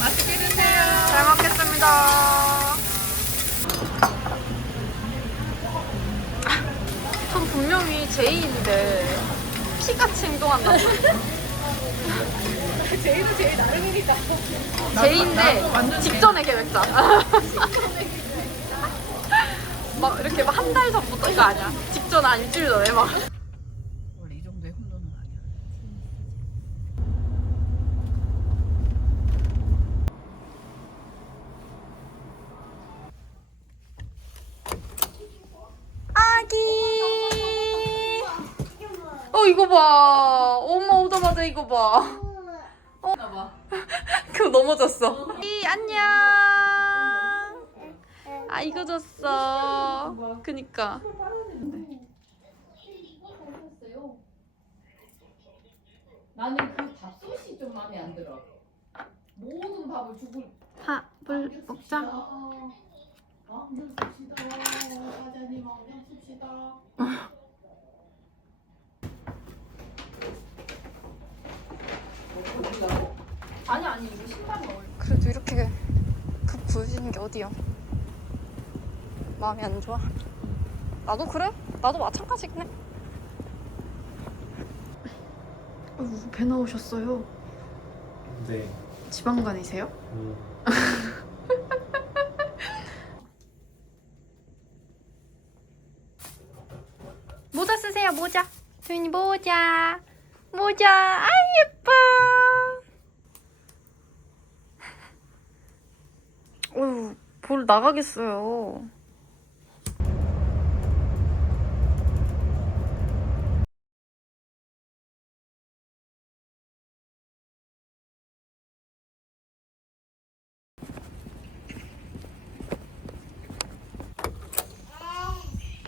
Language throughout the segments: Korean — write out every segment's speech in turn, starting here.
맛있게 드세요. 잘 먹겠습니다. 전 분명히 제이인데 피같이 행동한다. 제이도 제일 나름이다. 제이인데 직전의 계획자. 막 이렇게 막 한 달 전부터 이거 아니야. 직전 한 일주일 전에 막. 원래 이 정도의 혼돈은 아니야. 아기. 어 이거 봐. 엄마 오자마자 이거 봐. 어. 그거 넘어졌어. 이 안녕. 아 이거 줬어. 그니까. 나는 그 밥솥이 좀 마음에 안 들어. 모든 밥을 죽을. 밥을 먹자. 어, 물 씁시다. 사장님, 어, 물 씁시다. 아니 아니 이거 신발이 어울려. 그래도 이렇게 급 부으시는 게 어디야? 마음이 안 좋아. 나도 그래? 나도 마찬가지긴 해. 어우, 배 나오셨어요. 네. 지방간이세요? 음. 모자 쓰세요 모자. 조인이 모자. 모자. 아 예뻐. 어휴 볼 나가겠어요.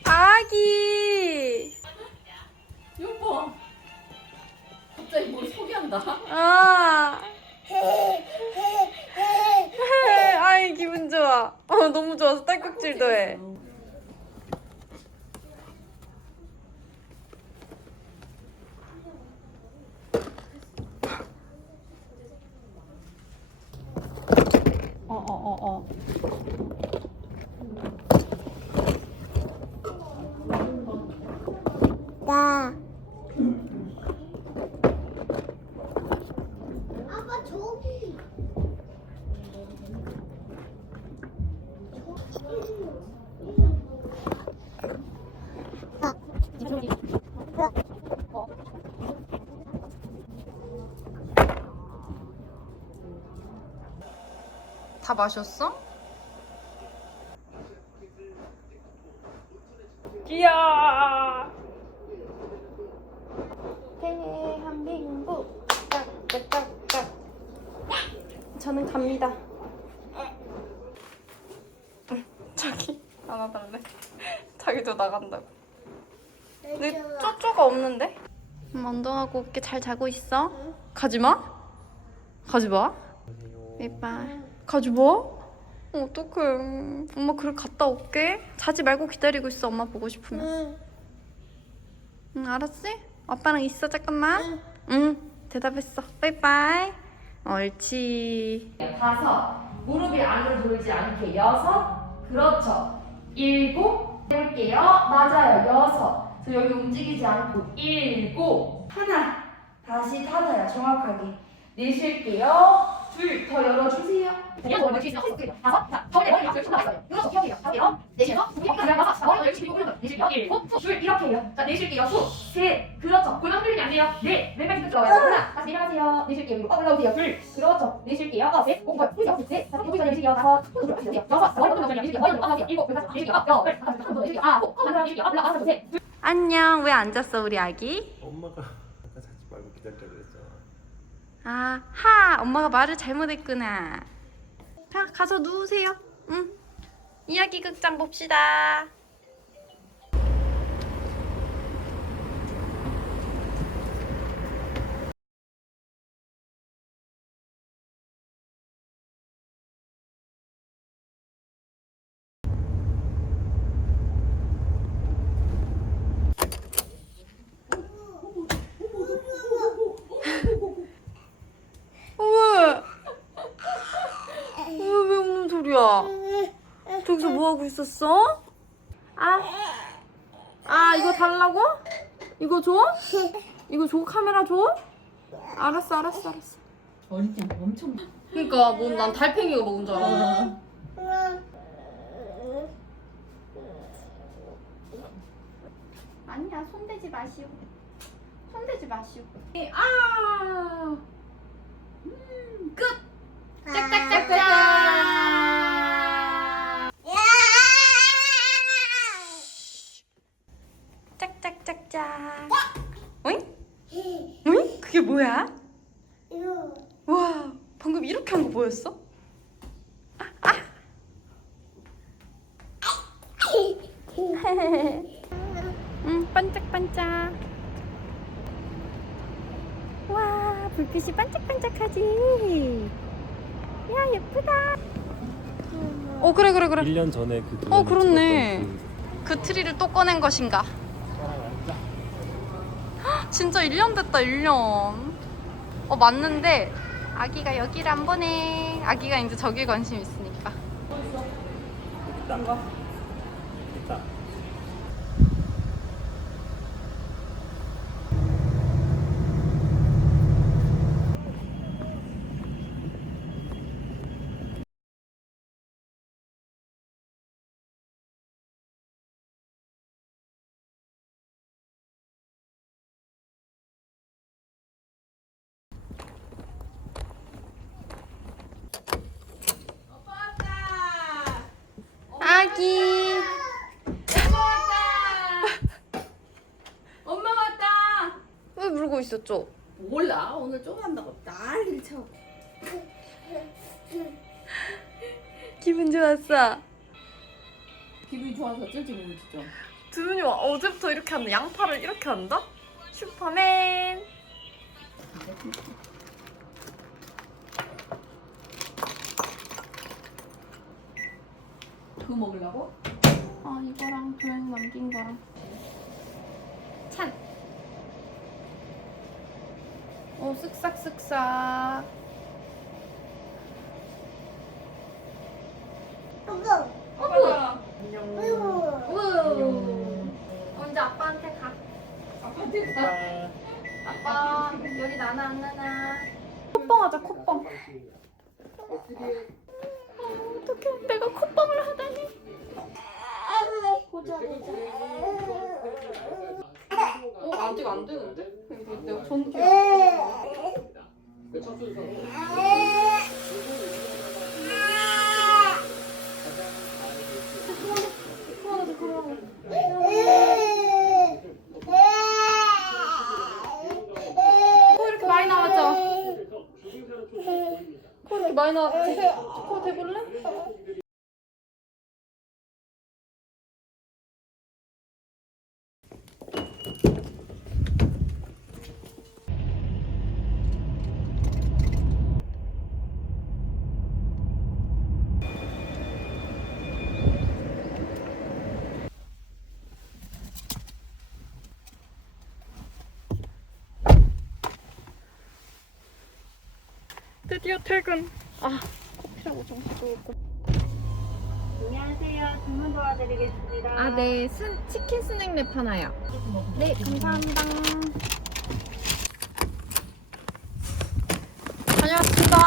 아기. 여보. 갑자기 뭘 소개한다. 아. 아이 기분 좋아. 어 너무 좋아서 딸꾹질도 해. 마셨어? 이야. 대한민국 딱딱딱딱. 저는 갑니다. 자기 나가달래. 자기도 나간다고. 근데 쪼쪼가 없는데? 음, 운동하고 올게 잘 자고 있어. 가지 마. 가지 마. 바이바이. 가지 마. 어, 어떡해. 엄마 그래 갔다 올게. 자지 말고 기다리고 있어. 엄마 보고 싶으면. 응, 알았지? 아빠랑 있어 잠깐만. 응. 대답했어. 바이바이. 옳지. 다섯 무릎이 안으로 돌지 않게 여섯 그렇죠 일곱 해볼게요 맞아요 여섯 저 여기 움직이지 않고 일곱 하나 다시 타다요 정확하게 내쉴게요 둘 더 열어주세요. 다섯 자 머리 머리 열심히 나왔어요 여섯 여기요. 여기요. 내쉬어 그냥 다섯 머리 열심히 올려 내쉴게요 일곱 둘 이렇게 해요. 자 내쉴게요 후 셋 그렇죠. 골반 흔들리면 안 돼요. 넷 왼발 뒤로 들어가요. 하나 다시 내려가세요. 내쉴게요 위로. 어 올라오세요. 둘 그렇죠. 내쉴게요 어, 셋 오고 풀죠 셋 다섯 여기서 내쉴게요 다섯 손으로 내쉴게요. 여섯 머리 흔들면 내쉴게요. 머리 흔들면 일곱 여덟 내쉴게요 열 다섯 여섯 내쉴게요 아홉 하나 내쉴게요 올라가서 셋 안녕. 왜안 잤어 우리 아기? 엄마가 아까 자지 말고 기다리라 그랬잖아. 아, 하. 엄마가 말을 잘못했구나. 자, 가서 누우세요. 응. 이야기 극장 봅시다. 오, 있었어? 아, 아 이거 달라고? 이거 줘? 이거 줘? 카메라 줘? 알았어, 알았어, 알았어. 어린이 엄청 그러니까 뭐난 달팽이가 먹은 줄 알았네. 아니야, 손대지 마시오. 손대지 마시오. 아, 음, 끝. 짝짝짝짝. 보였어? 응, 반짝반짝. 와, 불빛이 반짝반짝하지. 야, 예쁘다. 어, 그래, 그래, 그래. 1년 전에 그 어, 그렇네. 그 트리를 또 꺼낸 것인가? 헉, 진짜 1년 됐다, 1년. 어, 맞는데, 아기가 여기를 안 보네. 아기가 이제 저기에 관심 있으니까. 있다. 아기. 엄마 왔다 왜 물고 있었죠? 몰라 오늘 좀 한다고 난리를 쳐 기분 좋았어. 기분이 좋아서 어쩔지 모르겠죠 두윤이 어제부터 이렇게 한다. 양팔을 이렇게 한다? 슈퍼맨. 그거 먹으려고? 아 이거랑 도영 남긴 거랑 찬. 오 쓱싹쓱싹. 아빠 먼저 아빠한테 가. 아빠한테 가 아빠 열이 나나 안 나나. 콧뻥 하자 콧뻥. 어떡해 내가 보자. 어 아직 안 되는데? 내가 전기. 코 이렇게 많이 나왔죠? 코 이렇게 많이 나왔지? 코 대볼래? 드디어 퇴근. 아 커피라고 좀 가져올까? 안녕하세요. 주문 도와드리겠습니다. 아, 네. 스, 치킨 스낵랩 하나요. 네, 감사합니다. 다녀왔습니다.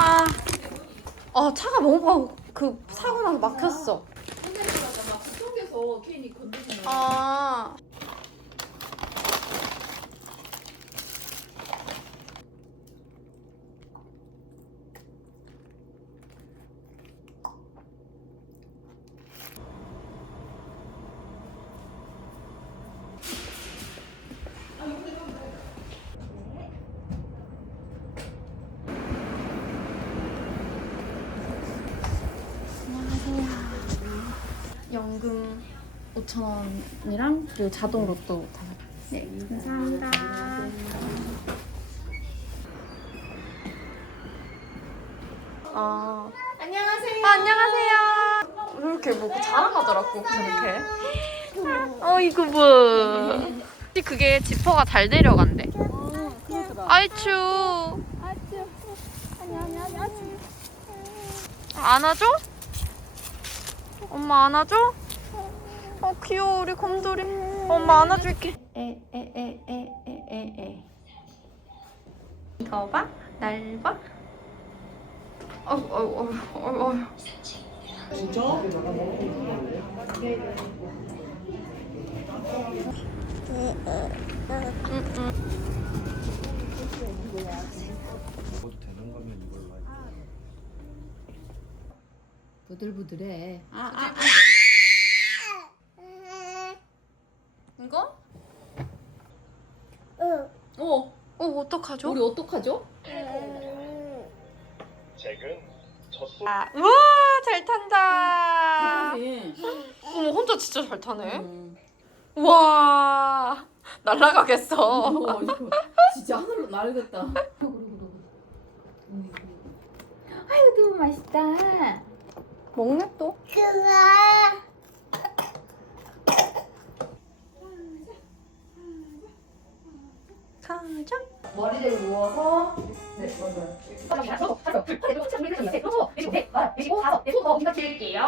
아, 차가 너무 막, 그, 사고 나서 막혔어. 거 아. 연금 5천 원이랑 그리고 자동 로또 다. 네, 감사합니다. 아, 안녕하세요. 아, 안녕하세요. 왜 이렇게 뭐 자랑하더라고 저렇게. 어 이거 뭐? 그게 지퍼가 잘 내려간대. 아이추. 안아줘? 엄마 안아줘? 어 귀여워 우리 곰돌이. 엄마 안아줄게. 에에에에에에에. 이거 봐. 날 봐. 어우 어우 어우 어우. 진짜? 먹어도 되는 거면 이걸로 할게. 부들부들해. 아, 아, 이거? 응. 어. 어 어떡하죠? 우리 어떡하죠? 잭은 젖소 아, 우와 잘 탄다. 네. 어머 혼자 진짜 잘 타네. 음. 우와 날라가겠어. 어, 이거 진짜 하늘로 날겠다. 아유 너무 맛있다. 먹네 또. 그거. 가자. 머리를 누워서 네 맞아요. 더 드릴게요.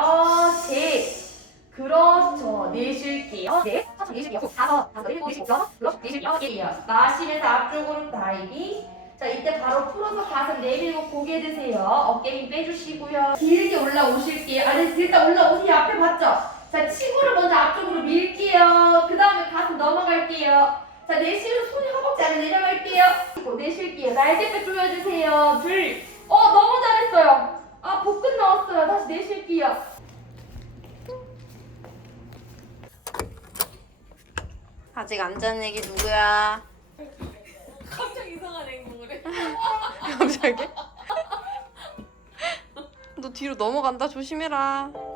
셋. 그렇죠. 내쉴게요. 넷. 천천히 내쉴게요. 다섯, 다섯, 일곱, 일곱, 여섯, 여섯, 내쉴게요. 일이요. 마시면서 앞쪽으로 다이기. 자, 이때 바로 풀어서 가슴 내밀고 고개 드세요. 어깨 힘 빼주시고요. 길게 올라오실게요. 아니, 일단 올라오세요. 앞에 봤죠? 자, 치고를 먼저 앞쪽으로 밀게요. 그 다음에 가슴 넘어갈게요. 자, 내쉬면 손이 허벅지 안에 내려갈게요. 그리고 내쉴게요. 날개뼈 조여주세요. 둘. 어, 너무 잘했어요. 아, 복근 나왔어요. 다시 내쉴게요. 아직 안 자는 애기 누구야? 갑자기 이상한 행동을 해. 갑자기? 너 뒤로 넘어간다 조심해라.